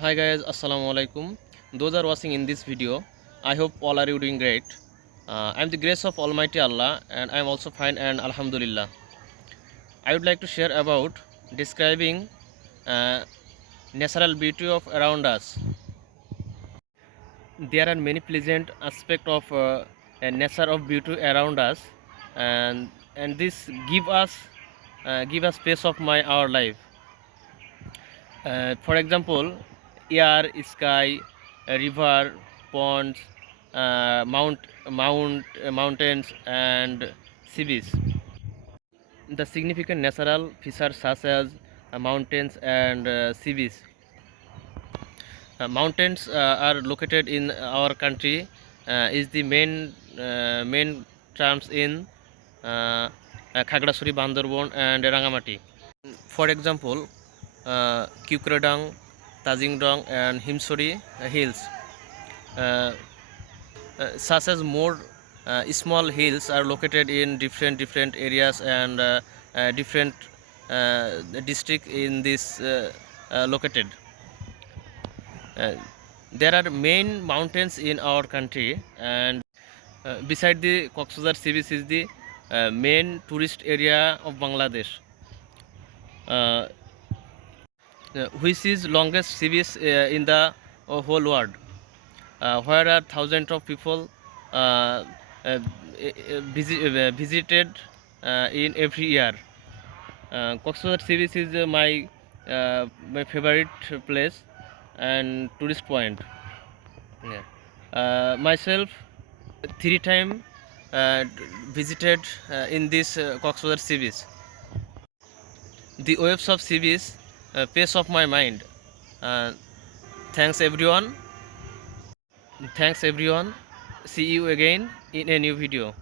Hi guys, assalamu alaikum. Those are watching in this video. I hope all are you doing great. I'm the grace of Almighty Allah and I'm also fine and Alhamdulillah. I would like to share about describing uh, natural beauty of around us. There are many pleasant aspects of nature of beauty around us, and this give us peace of my our life. For example, air, sky, river, ponds, mountains, and seas. The significant natural features such as mountains and seas. Mountains are located in our country. Is the main terms in Khagrasuri, Bandarbon, and Rangamati. For example, Kukredang, Tajingdong, and Himsori hills. Uh, such as more small hills are located in different areas and different district in this located. Uh, there are main mountains in our country, and beside the Coxbazar sea beach is the main tourist area of Bangladesh. Uh, which is longest sea beach in the whole world, where are thousands of people uh, uh, visited in every year. Coxbazar sea beach is my favorite place and tourist point. Yeah. Myself, three time visited in this Coxbazar sea beach. The waves of sea beach, pace of my mind. Uh, thanks everyone. Thanks everyone. See you again in a new video.